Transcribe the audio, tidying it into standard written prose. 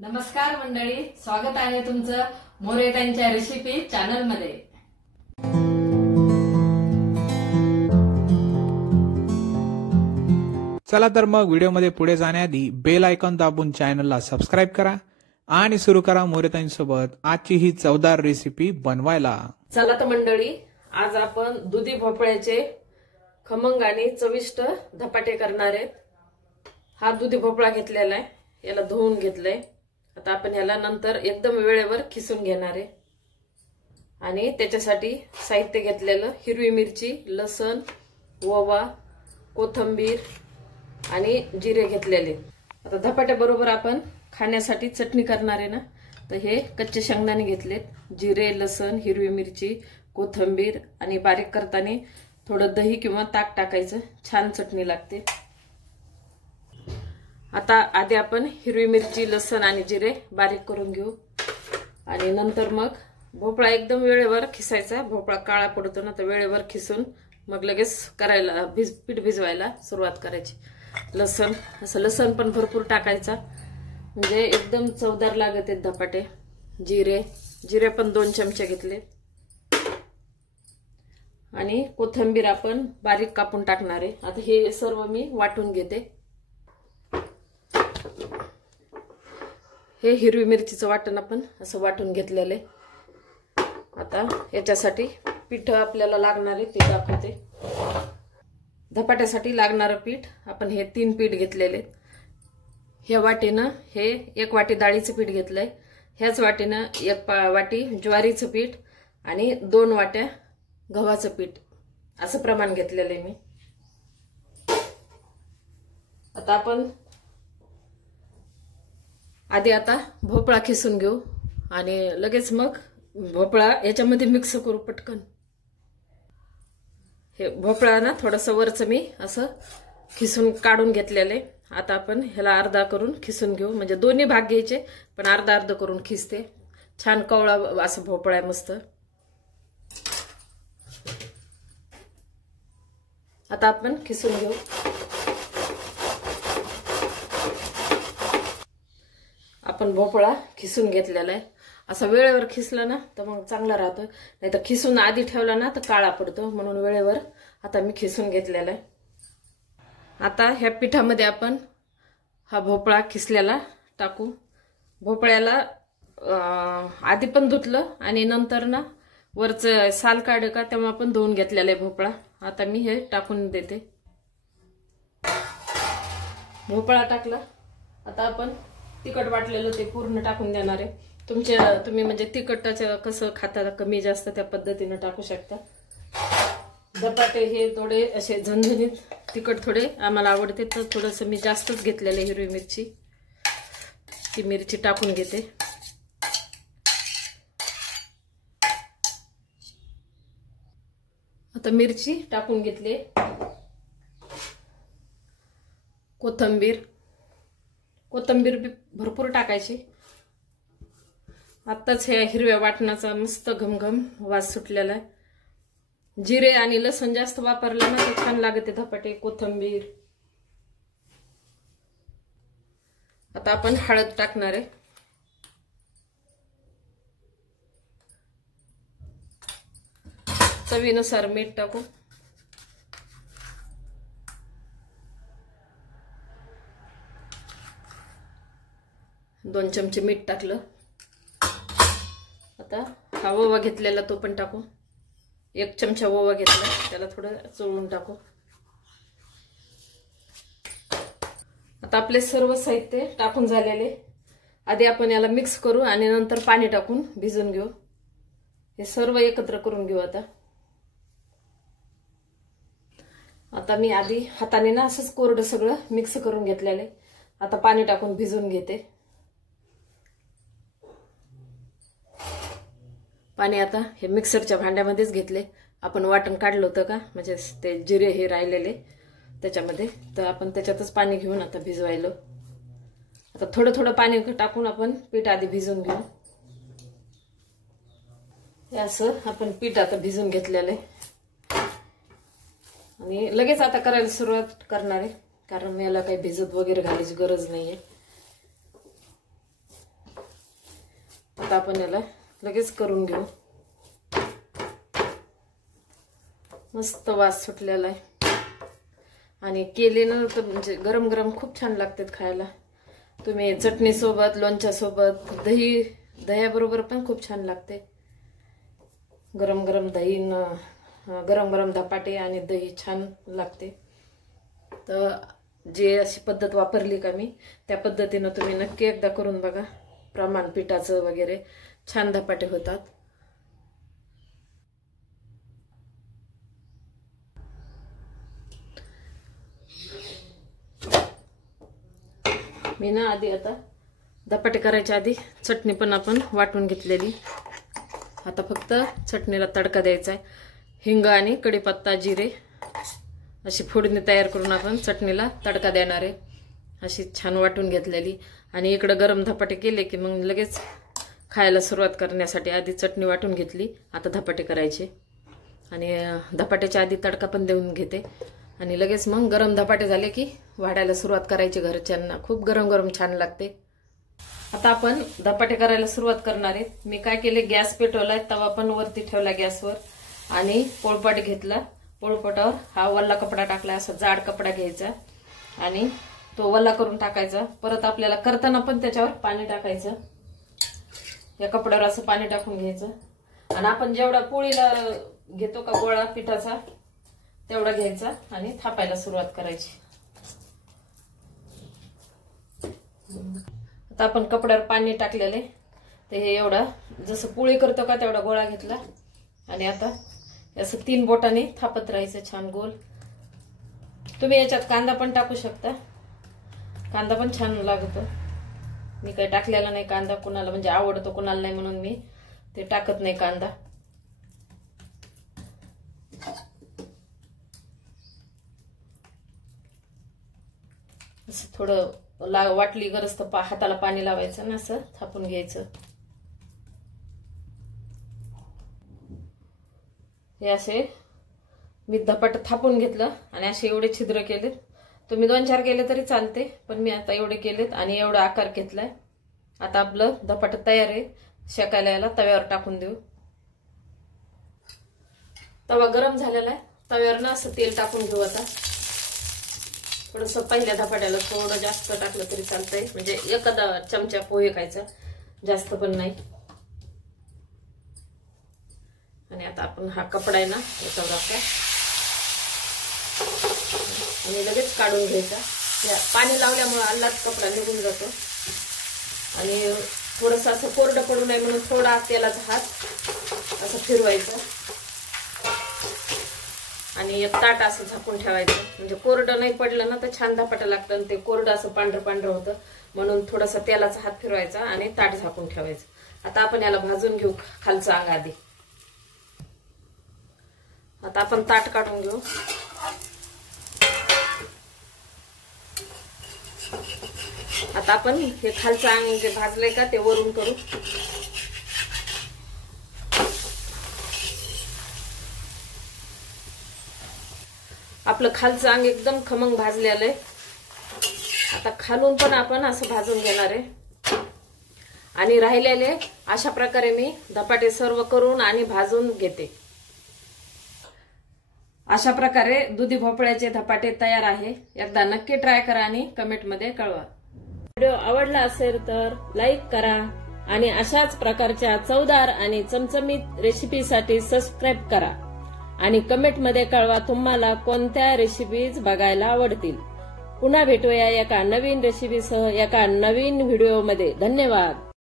नमस्कार मंडळी, स्वागत आहे तुमचं मोरे त्यांच्या रेसिपी चॅनल मध्ये। चला तर मग व्हिडिओमध्ये पुढे जाण्याआधी बेल आयकॉन दाबून चॅनलला सबस्क्राइब करा आणि सुरू करा मोरेताईंसोबत आजची ही चवदार रेसिपी बनवायला। चला तर मंडळी, आज आपण दुधी भोपळ्याचे खमंग आणि चविष्ट धपाटे करणार आहेत। हा दुधी भोपळा घेतलेला आहे, याला धुवून घेतलंय। आता आपण याला नंतर एकदम वेळेवर खिसून घेणार आहे आणि त्याच्यासाठी साहित्य घेतलेलं हिरवी मिरची, लसण, ओवा, कोथिंबीर आणि जिरे घेतलेले। आता धपाट्या बरोबर आपण खाण्यासाठी चटणी करणार आहे ना, तर हे कच्चे शेंगदाणे घेतलेत, जिरे, लसण, हिरवी मिरची, कोथिंबीर आणि बारीक करताना थोडं दही किंवा ताक टाकायचं, छान चटणी लागते। आता आधी आपण हिरवी मिरची, लसण आणि जिरे बारीक करून घेऊ आणि नंतर मग भोपळा एकदम वेळेवर खिसायचा। भोपळा काळा पडतो ना, तर वेळेवर खिसून मग लगेच करायला पीठ भिजवायला सुरुवात करायची। लसण, असं लसण पण भरपूर टाकायचा, म्हणजे एकदम चवदार लागत आहेत धपाटे। जिरे पण 2 चमचे घेतले आणि कोथिंबीर आपण बारीक कापून टाकणार आहे। आता हे सर्व मी वाटून घेते। हे हिरवी मिरचीचं वाटण आपण असं वाटून घेतलेले। आता याच्यासाठी पीठ आपल्याला लागणार आहे ते दाखवते। धपाट्यासाठी लागणारं पीठ आपण हे 3 पीठ घेतलेले। ह्या वाटीनं हे 1 वाटी डाळीचं पीठ घेतलंय, ह्याच वाटीनं 1 वाटी ज्वारीचं पीठ आणि 2 वाट्या गव्हाचं पीठ असं प्रमाण घेतलेलं आहे मी। आता आपण आता भोपळा खिसून घेऊ आणि लगेच मग भोपळा याच्यामध्ये मिक्स करू पटकन। हे भोपळा ना थोडंसं वरचं मी असं खिसून काढून घेतलेले। आता आपण ह्याला अर्धा करून खिसून घेऊ, म्हणजे दोन्ही भाग घ्यायचे पण अर्धा अर्धा करून खिसते। छान कवळा असं भोपळा आहे मस्त। आता आपण खिसून घेऊ। आपण भोपळा खिसून घेतलेला आहे। असं वेळेवर खिसला ना तर मग चांगला राहतो, नाहीतर खिसून आधी ठेवला ना तर काळा पडतो, म्हणून वेळेवर आता मी खिसून घेतलेला आहे। आता ह्या पिठामध्ये आपण हा भोपळा खिसलेला टाकू। भोपळ्याला आधी पण धुतलं आणि नंतर ना वरचं साल काढ का तेव्हा आपण धुवून घेतलेला आहे भोपळा। आता मी हे टाकून देते। भोपळा टाकला, आता आपण तिखट वाटलेलं ते पूर्ण टाकून देणार आहे। तुम्ही म्हणजे तिखटाचं कसं खाता, कमी जास्त त्या पद्धतीने टाकू शकता। धपाटे हे थोडे असे झणझणीत तिखट थोडे आम्हाला आवडते, तर थोडंसं मी जास्तच घेतलेले हिरवी मिरची, ती मिरची टाकून घेते। आता मिरची टाकून घेतली, कोथिंबीर भरपूर टाकायची। आत्ताच हे हिरव्या वाटणाचा मस्त घमघम वास सुटलेला आहे। जिरे आणि लसण जास्त वापरलं ना तर छान लागते धपाटे, कोथिंबीर। आता आपण हळद टाकणार आहे। चवीनुसार मीठ टाकू। दोन चमचे मीठ टाकलं। आता हा ओवा घेतलेला तो पण टाकू। 1 चमचा ओवा घेतला, त्याला थोडं चोळून टाकू। आता आपले सर्व साहित्य टाकून झालेले। आधी आपण याला मिक्स करू आणि नंतर पाणी टाकून भिजून घेऊ। हे सर्व एकत्र करून घेऊ। आता मी आधी हाताने ना असंच कोरडं सगळं मिक्स करून घेतलेले। आता पाणी टाकून भिजून घेते। पाणी आता हे मिक्सरच्या भांड्यामध्येच घेतले। आपण वाटण काढलं होतं का, म्हणजे ते जिरे हे राहिलेले त्याच्यामध्ये, तर आपण त्याच्यातच पाणी घेऊन आता भिजवायला। आता थोडं थोडं पाणी टाकून आपण पीठ आधी भिजून घेऊ। असं आपण पीठ आता भिजून घेतलेलं आहे आणि लगेच आता करायला सुरुवात करणार आहे, कारण याला काही भिजत वगैरे घालायची गरज नाहीये। आता आपण याला लगेच करून घेऊ. मस्त वास सुटलेला आहे आणि केले ना तर म्हणजे गरम गरम खूप छान लागतात खायला. तुम्ही चटणी सोबत, लोणच्या सोबत, दह्याबरोबर पण खूप छान लागते. गरम गरम दही, गरम गरम धपाटे आणि दही छान लागते. तर जे अशी पद्धत वापरली का मी, त्या पद्धतीनं तुम्ही नक्की एकदा करून बघा. प्रमाण पिठाचं वगैरे छान धपाटे होतात. मी ना आधी आता धपाटे करायच्या आधी चटणी पण आपण वाटून घेतलेली. आता फक्त चटणीला तडका द्यायचा आहे. हिंग आणि कढीपत्ता, जिरे अशी फोडणी तयार करून आपण चटणीला तडका देणार आहे. अशी छान वाटून घेतलेली. आणि इकडे गरम धपाटे केले की मग लगेच खायला सुरुवात करण्यासाठी आधी चटणी वाटून घेतली. आता धपाटे करायचे आणि धपाट्याच्या आधी तडका पण देऊन घेते आणि लगेच मग गरम धपाटे झाले की वाढायला सुरुवात करायची घरच्यांना. खूप गरम गरम छान लागते. आता आपण धपाटे करायला सुरुवात करणार आहे. मी काय केले, गॅस पेटवलाय, तवा पण वरती ठेवला गॅसवर आणि पोळपाट घेतला. पोळपाटावर हा वल्ला कपडा टाकला. असा जाड कपडा घ्यायचा आणि तो वल्ला करून टाकायचा. परत आपल्याला करताना पण त्याच्यावर पाणी टाकायचं. या कपड्यावर असं पाणी टाकून घ्यायचं आणि आपण जेवढा पोळीला घेतो का गोळा पिठाचा तेवढा घ्यायचा आणि थापायला सुरुवात करायची. आता आपण कपड्यावर पाणी टाकलेले ते हे एवढा जसं पोळी करतो का तेवढा गोळा घेतला आणि आता असं 3 बोटाने थापत राहायचं छान गोल. तुम्ही याच्यात कांदा पण टाकू शकता. कांदा पण छान लागतो. मी काही टाकलेला नाही कांदा. कुणाला म्हणजे आवडतो, कुणाला नाही, म्हणून मी ते टाकत नाही कांदा. असं थोडं वाटली गरज तर हाताला पाणी लावायचं ना, असं थापून घ्यायचं. हे असे मी धपाट थापून घेतलं आणि असे एवढे छिद्र केलेत. तुम्ही 2-4 केले तरी चालते, पण मी आता एवढे केलेत आणि एवढा आकार घेतलाय. आता आपलं धपाट तयार आहे. शेकायला याला तव्यावर टाकून देऊ. तवा गरम झालेला आहे. तव्यावर ना असं तेल टाकून घेऊ. आता थोडस पहिल्या धपाट्याला थोडं जास्त टाकलं तरी चालतंय, म्हणजे एखादा चमचा पोहे खायचा, जास्त पण नाही. आणि आता आपण हा कपडा आहे ना याच्यावर आपला आणि लगेच काढून घ्यायचा. पाणी लावल्यामुळे आल्लाच कपडा निघून जातो आणि थोडस असं कोरडं पडू नये म्हणून थोडा तेलाचा हात असं फिरवायचा आणि एक ताट असं झाकून ठेवायचं. म्हणजे कोरडं नाही पडलं ना तर छान धपाटा लागतं आणि ते कोरडं असं पांढरं पांढरं होतं, म्हणून थोडासा तेलाचा हात फिरवायचा आणि ताट झाकून ठेवायचं. आता आपण याला भाजून घेऊ खालचं अंग आधी. आता आपण ताट काढून घेऊ. आता आपण हे खालचं अंग जे भाजलंय का ते वरून करू. आपलं खालचं अंग एकदम खमंग भाजलेलं आहे. आता खालून पण आपण असं भाजून घेणार आहे आणि राहिलेले अशा प्रकारे मी धपाटे सर्व करून आणि भाजून घेते. अशा प्रकारे दुधी भोपळ्याचे धपाटे तयार आहे. एकदा नक्की ट्राय करा आणि कमेंटमध्ये कळवा. व्हिडिओ आवडला असेल तर लाईक करा आणि अशाच प्रकारच्या चवदार आणि चमचमीत रेसिपीसाठी सबस्क्राईब करा आणि कमेंटमध्ये कळवा तुम्हाला कोणत्या रेसिपीज बघायला आवडतील. पुन्हा भेटूया एका नवीन रेसिपीसह एका नवीन व्हिडिओमध्ये. धन्यवाद.